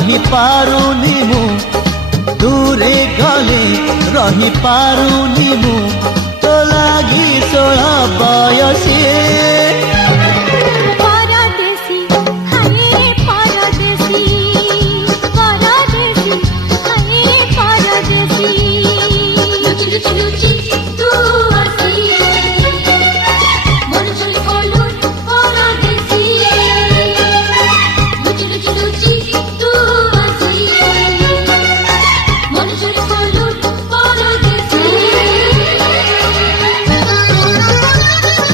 रही पारुनी मु दूरे गले रही पारुनी मु तो लागी 16 बयसी